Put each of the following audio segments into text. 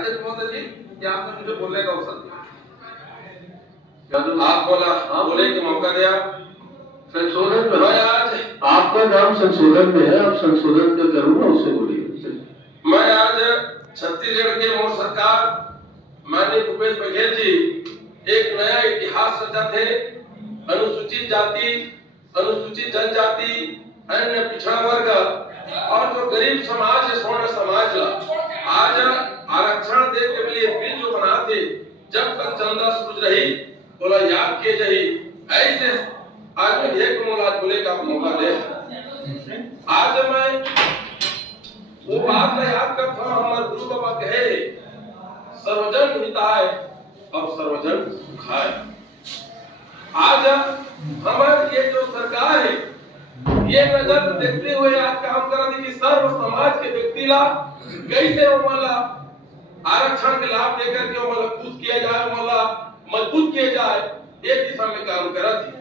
अध्यक्ष महोदय जी, क्या आपने मुझे बोलने का अवसर दिया? आप बोला, हाँ बोले कि मौका दिया। संशोधन में मैं आज आपका नाम संशोधन में है, आप संशोधन का करूंगा उससे बोलिए। मैं आज छत्तीसगढ़ की मोदी सरकार माननीय भूपेश बघेल जी एक नया इतिहास रचा थे। अनुसूचित जाति, अनुसूचित जनजाति, अन्य पिछड़ा वर्ग और जो गरीब समाज है, स्वर्ण समाज का आज आरक्षण दे के लिए बिल जो बना थे, जब तक चंदा सूझ रही बोला याद किए जाही ऐसे आज विधेयक मोलाज बोले का मौका दे। आज मैं वो बात में याद करता हूँ, हमारे गुरु बाबा कहे सर्वजन हिताय और सर्वजन सुखाय। आज हमारी ये जो सरकार है ये नजर देखते हुए आज काम कर रही कि सर्व समाज के व्यक्ति ला कैसे वाला आरक्षण के लाभ देकर के वाला कूद किया जाए, वाला मजबूत किया जाए, एक दिशा में काम कर रही।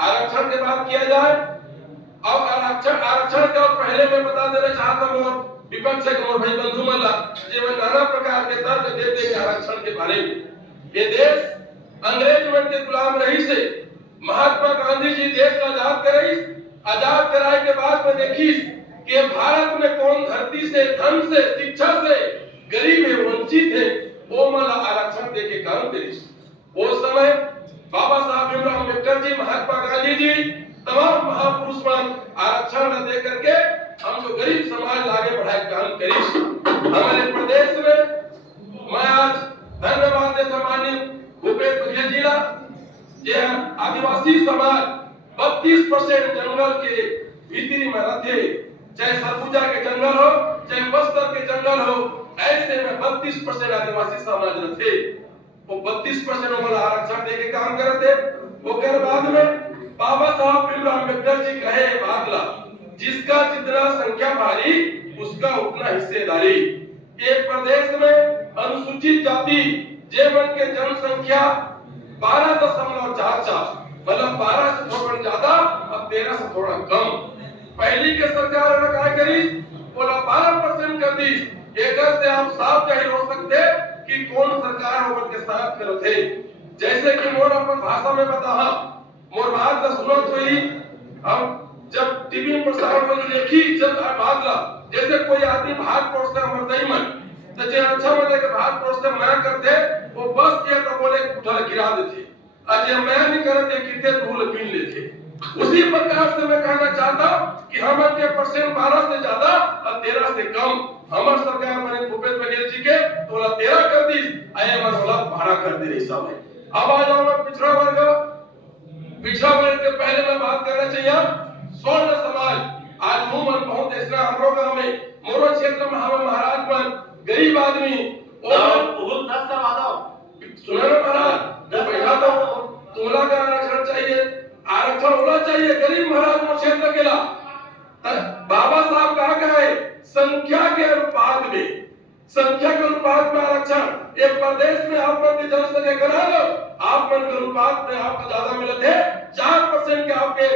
आरक्षण के बाद किया जाए और आरक्षण का पहले मैं बता देना चाहता हूँ विपक्ष के मोर भाई बंधु मल्ला जीवन नाना प्रकार के तर्क देते हैं आरक्षण के बारे में। ये देश अंग्रेज मन के गुलाम रही से महात्मा गांधी जी देश को आजाद कराई। आजाद कराए के बाद में देखी कि भारत में कौन धरती से, धन से, शिक्षा से गरीब है, वंचित है, वो माला आरक्षण दे के काम करी। वो समय बाबा साहब भीमराव अम्बेडकर जी, महात्मा गांधी जी, तमाम महापुरुष मन आरक्षण न दे करके हम जो गरीब समाज आगे बढ़ाए काम करी। हमारे प्रदेश में मैं आज धन्यवाद देता माननीय भूपेश बघेल जी ला, जे आदिवासी समाज 32% जंगल के भीतरी में रहते, चाहे सरगुजा के जंगल हो, चाहे बस्तर के जंगल हो, ऐसे में 32% आदिवासी समाज रहते। वो 32% वाला आरक्षण दे के काम करते। वो कर बाद में बाबा साहब भीमराव अम्बेडकर जी कहे बादला, जिसका जितना संख्या भारी उसका उतना हिस्सेदारी। एक प्रदेश में अनुसूचित जाति जेवन के जनसंख्या 12.44, मतलब 12 से थोड़ा ज्यादा और 13 से थोड़ा कम। पहली के सरकार ने क्या करी, बोला 12% कर दी। एक से आप साफ जाहिर हो सकते कि कौन सरकार होकर के साथ करो थे। जैसे कि मोर अपन भाषा में बता, मोर बात का सुनो तो ही हम जब टीवी में प्रसारण में देखी, जब बादला जैसे कोई आदमी भाग पड़ोस से मरदई मन तो जे अच्छा मतलब के भाग पड़ोस से मना करते, वो बस के तो बोले उठा गिरा देते, अजय मैं नहीं करते कितने धूल पीन लेते। उसी प्रकार से मैं कहना चाहता हूं कि हम के परसेंट 12 से ज्यादा और 13 से कम हमार सरकार माननीय भूपेश बघेल जी के तो 13 कर दी, आए मन वाला 12 कर दे रही समय। अब आ जाओ पिछड़ा वर्ग। पिछड़ा वर्ग के पहले मैं बात करना चाहिए स्वर्ण समाज। आज मुंह मन बहुत ऐसा हमरो गांव में, मोरो क्षेत्र में हमें महाराज मन गरीब आदमी और बहुत 10 करवा दो। सुनो ना महाराज, पैसा तो तुमला का आरक्षण चाहिए, आरक्षण होना चाहिए गरीब महाराज को क्षेत्र के ला। बाबा साहब कहा गए संख्या के अनुपात में, संख्या के अनुपात में आरक्षण। एक प्रदेश में आप मन की जनसंख्या करा लो, आप मन के अनुपात में आपको ज्यादा मिलते हैं 4% के आपके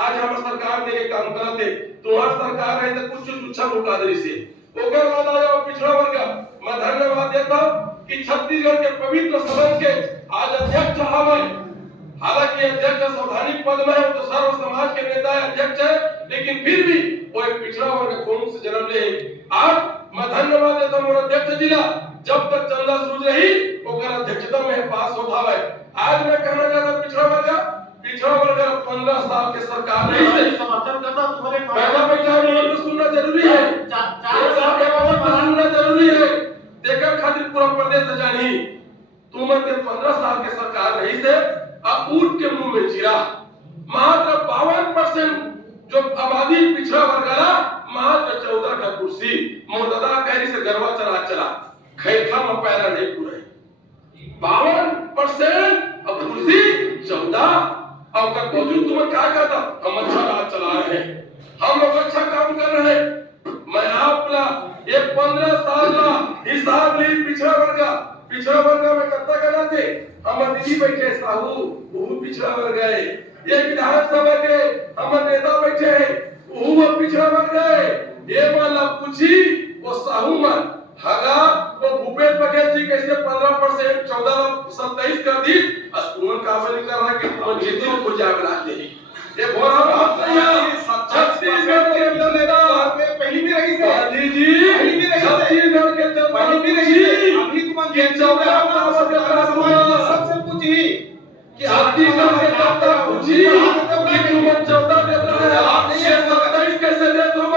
आज हमारी सरकार दे के काम करते। तुम्हारी सरकार है तो कुछ अच्छा मुकादरी से ओकर बाद आ जाओ पिछड़ा वर्ग। मैं धन्यवाद देता हूं कि छत्तीसगढ़ के पवित्र सदन के आज अध्यक्ष हमारे, हालांकि अध्यक्ष संवैधानिक पद में है, तो सर्व समाज के नेता अध्यक्ष है, लेकिन फिर भी वो एक पिछड़ा वर्ग कौन से जन्म ले। आज मैं धन्यवाद देता हूं अध्यक्ष जिला, जब तक चंदा सूझ रही ओकर अध्यक्षता में पास होता है। आज मैं कहना चाहता पिछड़ा वर्ग 15 साल के सरकार नहीं से समर्थन करता तुम्हारे पहला पैसा सुनना जरूरी है, सुनना जरूरी है। देखकर खातिर पूरा प्रदेश जानी तुम के 15 साल के सरकार नहीं से अब ऊंट के मुंह में जीरा। मात्र 52% जो आबादी पिछड़ा वर्ग का, मात्र 14 का कुर्सी मोरदादा कहरी से गरवा चला खैखा में पैरा नहीं पूरे 52% अब कुर्सी 14। अब का बावजूद तुम क्या कहता, हम अच्छा राज चला रहे हैं, हम लोग अच्छा काम कर रहे हैं। मैं आपला एक 15 साल का हिसाब ली पिछड़ा वर्ग में करता करना थे। हमारे दीदी बैठे साहू वो पिछड़ा वर्ग है, ये विधानसभा के हमारे नेता बैठे हैं वो पिछड़ा वर्ग है। ये माला पूछी वो साहू मन हगा वो भूपेश 27 कर दी और तुमन काबली कर रहा कि तुमन खेती को जाए बनाते हैं ये बोरा बात नहीं है। छत्तीसगढ़ के जनता पहली भी रही से गांधी जी छत्तीसगढ़ के जनता पहली भी रही से अभी तुम कि 14 सबसे पूछी कि छत्तीसगढ़ के जनता पूछी कि तुमन 14 देता है आप ये 27 कैसे दे तुम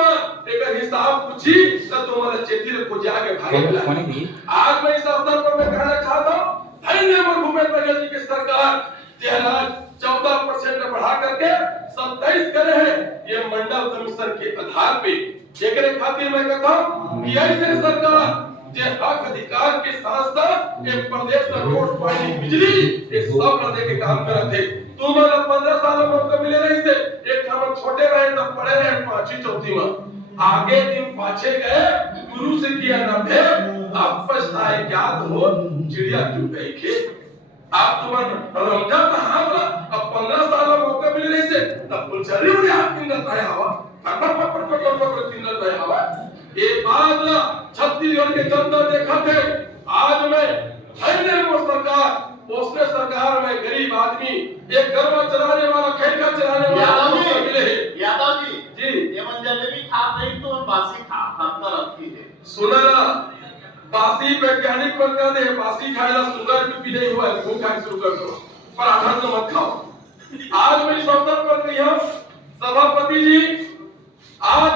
एक हिसाब पूछी तो तुम्हारे चेती को जाके भागे आज मैं इस अवसर पर मैं कहना चाहता हूँ धन्यवाद भूपेश बघेल जी की सरकार 14% बढ़ा करके 27 करे है ये मंडल कमीशन के आधार पे एकरे खातिर मैं कहता हूं कि ऐसे सरकार जे हक अधिकार के साथ साथ एक प्रदेश में रोड पानी बिजली ये सब न दे के काम करत है तुम्हारा 15 साल में मौका मिले रही से एक हम छोटे रहे तब पढ़े रहे पांचवी चौथी में आगे दिन पाछे गए गुरु से किया न भेद अब पछताए क्या हो चिड़िया चुग गई खेत आप तुमन रमजान हावला अब 15 साल में मौका मिल रही से तब फुलझड़ी उड़े हाथ किंदत रहे हवा फट किंदत रहे हवा ये बात छत्तीसगढ़ के जनता देखा थे आज मैं धन्य वो सरकार उसने सरकार में गरीब आदमी एक गरबा चलाने वाला खेलका चलाने वाला मिले हैं यादव जी जी ये मन जलेबी खा नहीं तो बासी खा अंतर रखी है सुना ना बासी वैज्ञानिक पर कहते हैं बासी खाएगा शुगर भी नहीं हुआ है वो खाए शुरू कर दो पर आधार तो मत खाओ आज मैं इस अवसर पर कही हूं सभापति जी आज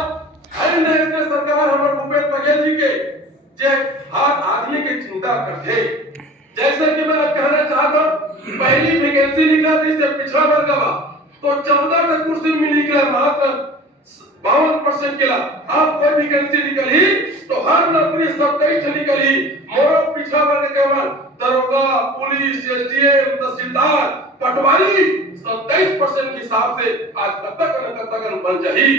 हर नए सरकार हमारे भूपेश बघेल जी के जे हर आदमी की चिंता करते जैसे कि मैं कहना चाहता पहली वैकेंसी निकाली से पिछड़ा वर्ग का तो 14 का कुर्सी में निकला मात्र 52% के ला आप कोई वैकेंसी निकली तो हर नौकरी 27 निकली मोरो पिछड़ा वर्ग के मन दरोगा पुलिस एसडीएम तहसीलदार पटवारी 27% के हिसाब से आज कब तक बन जाही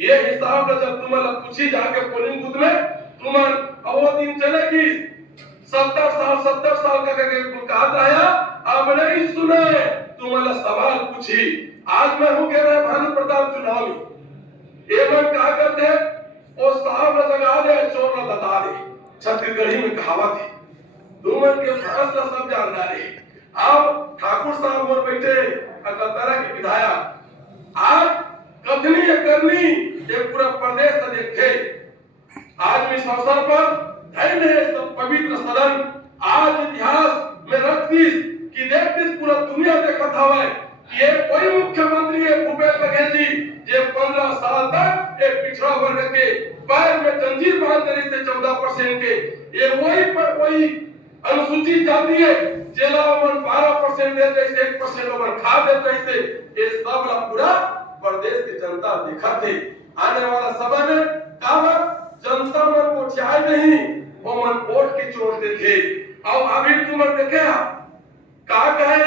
ये हिसाब जब तुम्हारा पूछी जाके पोलिंग बूथ में तुमन वो दिन चले कि 70 साल का कहा रहा अब नहीं सुने तुम्हारा सवाल पूछी आज मैं हूं कह रहा भानु प्रताप चुनाव में एवं कहा करते वो साहब न लगा दे चोर न बता दे छत्तीसगढ़ी में कहावत है तुमन के फांस का सब जानदार है अब ठाकुर साहब और बैठे अकलतरा के विधायक आज कथनी या करनी ये पूरा प्रदेश से देखे आज इस अवसर पर धन्य है सब पवित्र सदन आज इतिहास में रखती कि देखती पूरा दुनिया देखा था कि ये कोई मुख्यमंत्री है भूपेश बघेल जी ये 15 साल तक एक पिछड़ा वर्ग के पैर में जंजीर बांध रही थे 14% के ये वही अनुसूचित जाति है जेला मन 12% देते थे 1% ओवर खा देते थे ये सब पूरा प्रदेश की जनता देखा थे आने वाला समय में कावा जनता मन को चाहे नहीं वो मन वोट की चोट थे और अभी तुम देखे कहा कहे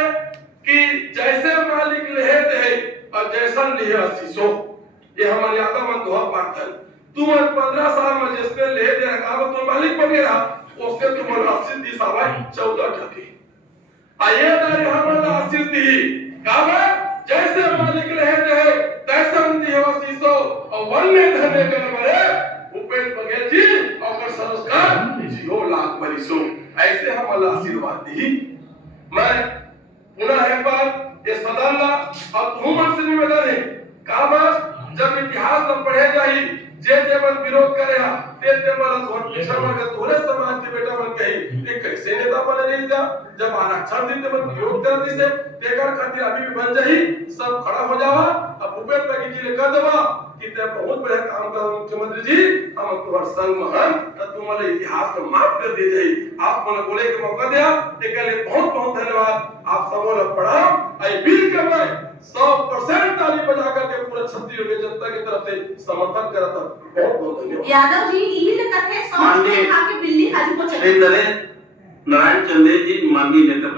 कि जैसे मालिक लेहे दे और जैसन लिहे शीशो ये हमारे यादव मन दोहा पाठन तुम 15 साल में जिसने लेहे दे रखा तुम मालिक बने रहा उसके तुम 80 दी सवाई 14 टके आये दारी हमारा 80 दी कावा जैसे मालिक लेहे दे तैसन दिहे शीशो और वन्य धने के मरे भूपेश बघेल जी और संस्कार जियो लाख बरिसो ऐसे हम अल्लाह आशीर्वाद दी मैं पुनः एक बार ये सदन ला और बहुमत से निवेदन है काबा जब इतिहास में पढ़े जाही जे मन विरोध करे ते मन वोट पिछड़ वर्ग तोरे समाज के बेटा मन कही ये कैसे नेता बने नहीं जा जब आरक्षण देते मन विरोध करती से तेकर खातिर अभी भी बन जाही सब खड़ा हो जावा अब भूपेश बघेल जी ने कह देवा कि ते बहुत बड़े काम कर मुख्यमंत्री जी हम तुम्हार संग महान तुम्हारे इतिहास में माफ कर दे जाई आप मन बोले के मौका दिया के लिए बहुत बहुत धन्यवाद आप सबों ने प्रणाम आई बिल के मैं 100% ताली बजा करके पूरे छत्तीसगढ़ की जनता की तरफ से समर्थन करता बहुत बहुत धन्यवाद यादव जी यही कथे 100 खा के बिल्ली हाजी को चले नारायण चंदेल जी माननीय नेता